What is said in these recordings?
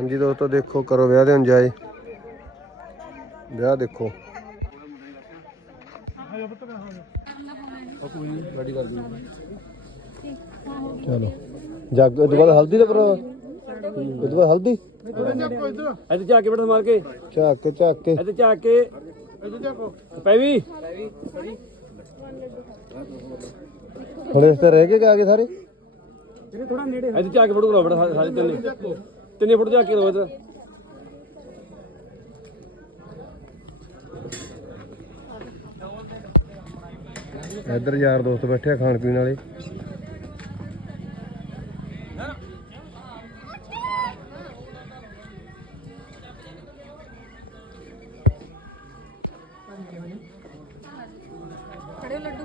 ਹਾਂਜੀ ਦੋਸਤੋ ਦੇਖੋ ਕਰੋ ਵਿਆਹ ਦੇ ਇੰਜੋਏ ਵਿਆਹ ਦੇਖੋ। ਚਲੋ। ਜੱਗ ਇਹ ਤੋਂ ਬਾਅਦ ਹਲਦੀ ਦਾ ਪ੍ਰੋਗਰਾਮ ਇਹ ਤੋਂ ਬਾਅਦ ਹਲਦੀ? ਇੱਥੇ ਝਾਕ ਕੇ ਬੈਠਾ ਮਾਰ ਕੇ। ਝਾਕ ਕੇ ਝਾਕ ਕੇ। ਇੱਥੇ ਝਾਕ ਕੇ। ਪੈ ਵੀ ਹੁਣ ਇਸ ਤੇ ਰਹਿ ਗਏ ਕਿ ਆ ਗਏ ਸਾਰੇ? ਇੱਥੇ ਝਾਕ ਕੇ ਫੋਟੋ ਸਾਰੇ- ਸਾਰੇ ਤਿੰਨੇ। ਤਿੰਨੇ ਫੋਟੋ ਝਾਕ ਕੇ ਲਓ ਇੱਧਰ ਇੱਧਰ ਯਾਰ ਦੋਸਤ ਬੈਠੇ ਆ ਖਾਣ ਪੀਣ ਵਾਲੇ। ਖੜੇ ਹੋ ਲੱਡੂ।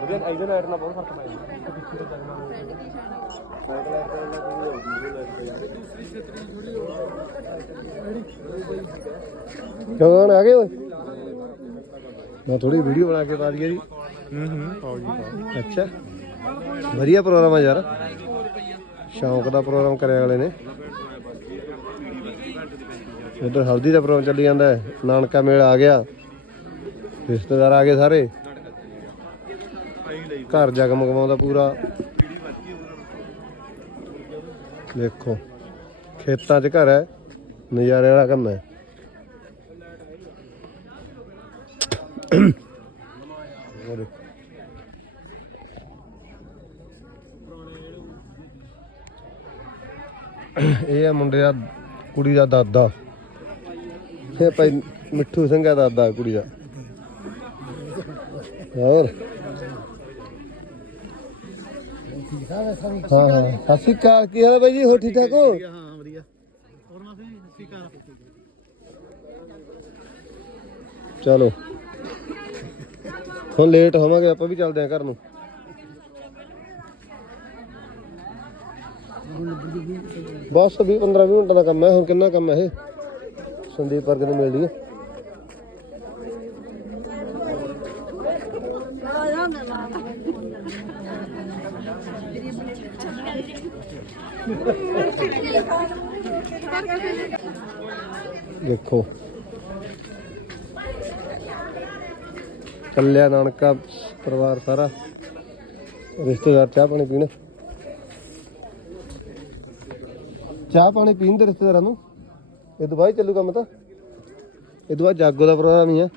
ਵਧੀਆ ਇਹਦੇ ਲਾਈਟ ਨਾਲ ਬਹੁਤ ਫ਼ਰਕ ਪੈਂਦਾ ਕੌਣ ਆ ਗਏ ਓਏ? ਮੈਂ ਥੋੜੀ ਵੀਡੀਓ ਬਣਾ ਕੇ ਪਾ ਦਈਏ ਜੀ। ਹੂੰ ਹੂੰ। ਪਾਓ ਜੀ ਅੱਛਾ। ਵਧੀਆ ਪ੍ਰੋਗਰਾਮ ਆ ਯਾਰ। ਸ਼ੌਂਕ ਦਾ ਪ੍ਰੋਗਰਾਮ ਕਰਿਆ ਵਾਲੇ ਨੇ। ਉਧਰ ਹਲਦੀ ਦਾ ਪ੍ਰੋਗਰਾਮ ਚੱਲੀ ਜਾਂਦਾ ਹੈ। ਨਾਨਕਾ ਮੇਲ ਆ ਗਿਆ। ਰਿਸ਼ਤੇਦਾਰ ਆ ਗਏ ਸਾਰੇ। ਘਰ ਜਗਮ ਜਗਮਗਵਾਉਂਦਾ ਪੂਰਾ। ਦੇਖੋ, ਖੇਤਾਂ 'ਚ ਘਰ ਹੈ। ਨਜ਼ਾਰੇ ਵਾਲਾ ਕੰਮ ਹੈ। ਉਹ ਦੇਖੋ। ਇਹ ਆ ਮੁੰਡੇ ਦਾ, ਕੁੜੀ ਦਾ ਦਾਦਾ। ਇਹ ਭਾਈ ਮਿੱਠੂ ਸਿੰਘ ਦਾ ਦਾਦਾ, ਕੁੜੀ ਦਾ। ਹੋਰ? ਹਾਂ ਹਾਂ। ਸਤਿ ਸ਼੍ਰੀ ਅਕਾਲ, ਕੀ ਹਾਲ ਹੈ ਬਾਈ ਜੀ? ਹੋ ਠੀਕ ਠਾਕ ਹੋ? ਹਾਂ ਵਧੀਆ ਹੋਰ ਮਾਸੀ ਸਤਿ ਸ਼੍ਰੀ ਅਕਾਲ ਚਲੋ। ਹੁਣ ਲੇਟ ਹੋਵਾਂਗੇ, ਆਪਾਂ ਵੀ ਚੱਲਦੇ ਆਂ ਘਰ ਨੂੰ। ਬਸ 20 15 20 ਮਿੰਟਾਂ ਦਾ ਕੰਮ ਹੈ, ਹੁਣ ਕਿੰਨਾ ਕੰਮ ਹੈ ਇਹ? ਸੰਦੀਪ ਵਰਗ ਨੂੰ ਮਿਲ ਲਈ ਦੇਖੋ। ਕੱਲਿਆ ਨਾਨਕਾ ਪਰਿਵਾਰ ਸਾਰਾ। ਰਿਸ਼ਤੇਦਾਰ ਚਾਹ ਪਾਣੀ ਪੀਣ। ਚਾਹ ਪਾਣੀ ਪੀਣ ਦੇ ਰਿਸ਼ਤੇਦਾਰਾਂ ਨੂੰ? ਇਹ ਤੋਂ ਚੱਲੂ ਕੰਮ ਤਾਂ। ਇਹ ਤੋਂ ਬਾਅਦ ਜਾਗੋ ਦਾ ਪ੍ਰੋਗਰਾਮ ਹੀ ਹੈ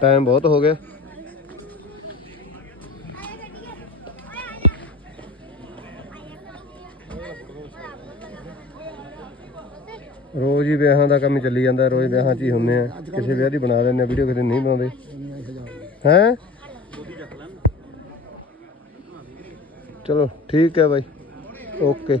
ਟਾਈਮ ਬਹੁਤ ਹੋ ਗਿਆ। ਰੋਜ਼ ਹੀ ਵਿਆਹਾਂ ਦਾ ਕੰਮ ਚੱਲੀ ਜਾਂਦਾ। ਰੋਜ਼ ਵਿਆਹਾਂ 'ਚ ਹੀ ਹੁੰਨੇ ਆ। ਕਿਸੇ ਵਿਆਹ ਦੀ ਬਣਾ ਲੈਂਦੇ ਆ, ਵੀਡੀਓ ਕਿਤੇ ਨਹੀਂ ਬਣਾਉਂਦੇ। ਹੈ? ਚਲੋ ਠੀਕ ਹੈ ਬਾਈ। ਓਕੇ।